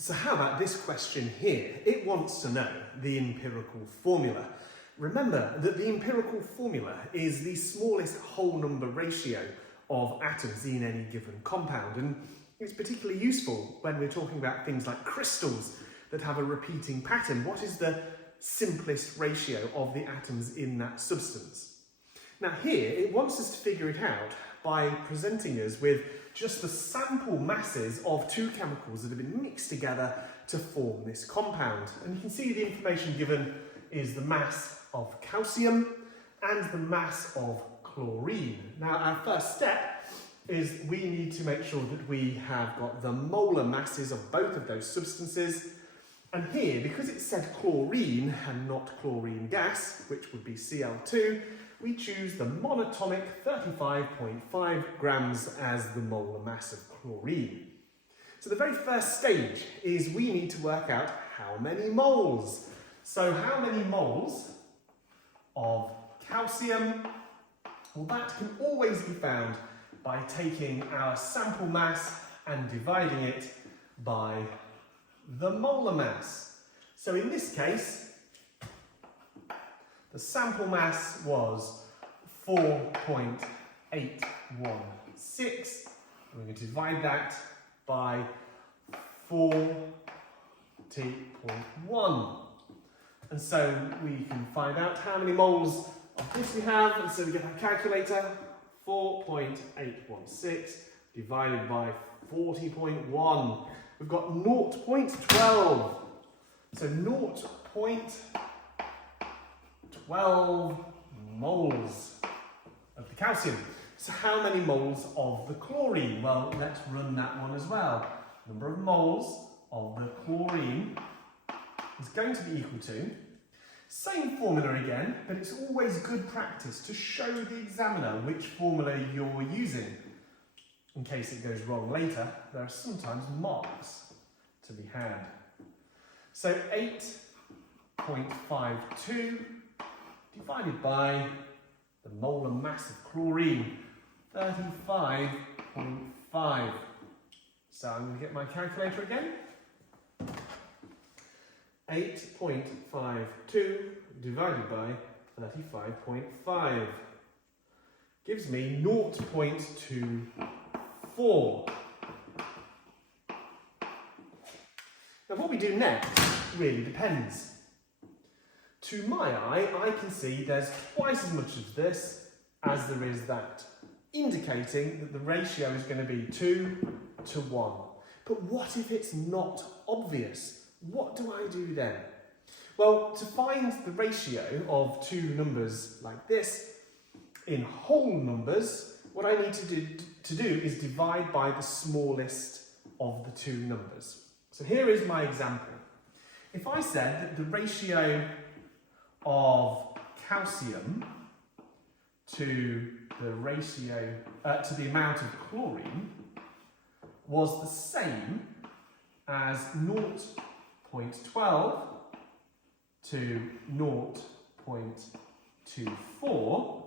So how about this question here? It wants to know the empirical formula. Remember that the empirical formula is the smallest whole number ratio of atoms in any given compound, and it's particularly useful when we're talking about things like crystals that have a repeating pattern. What is the simplest ratio of the atoms in that substance? Now here, it wants us to figure it out by presenting us with just the sample masses of two chemicals that have been mixed together to form this compound. And you can see the information given is the mass of calcium and the mass of chlorine. Now our first step is we need to make sure that we have got the molar masses of both of those substances. And here, because it said chlorine and not chlorine gas, which would be Cl2, we choose the monatomic 35.5 grams as the molar mass of chlorine. So the very first stage is we need to work out how many moles. So how many moles of calcium? Well, that can always be found by taking our sample mass and dividing it by the molar mass. So in this case, the sample mass was 4.816. We're going to divide that by 40.1. And so we can find out how many moles of this we have. And so we get our calculator, 4.816 divided by 40.1. We've got 0.12. So 0.12 moles of the calcium. So how many moles of the chlorine? Well, let's run that one as well. Number of moles of the chlorine is going to be equal to, same formula again, but it's always good practice to show the examiner which formula you're using. In case it goes wrong later, there are sometimes marks to be had. So 8.52 divided by the molar mass of chlorine, 35.5. So I'm going to get my calculator again. 8.52 divided by 35.5 gives me 0.24. Now what we do next really depends. To my eye, I can see there's twice as much of this as there is that, indicating that the ratio is going to be 2 to 1. But what if it's not obvious? What do I do then? Well, to find the ratio of two numbers like this in whole numbers, what I need to do is divide by the smallest of the two numbers. So here is my example. If I said that the ratio of calcium to the amount of chlorine was the same as 0.12 to 0.24,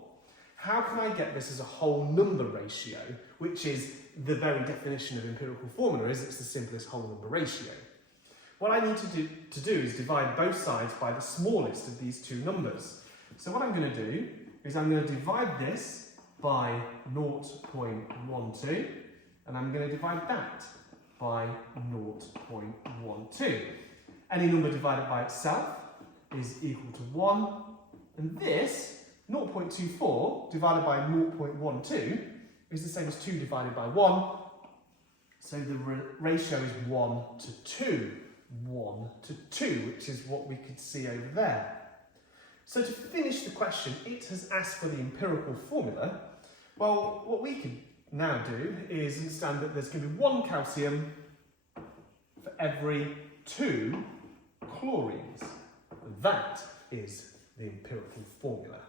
how can I get this as a whole number ratio, which is the very definition of empirical formula, is it's the simplest whole number ratio. What I need to do is divide both sides by the smallest of these two numbers. So what I'm going to do is I'm going to divide this by 0.12, and I'm going to divide that by 0.12. Any number divided by itself is equal to 1, and this 0.24 divided by 0.12 is the same as 2 divided by 1, so the ratio is 1 to 2. 1 to 2, which is what we could see over there. So to finish the question, it has asked for the empirical formula. Well, what we can now do is understand that there's going to be 1 calcium for every 2 chlorines. And that is the empirical formula.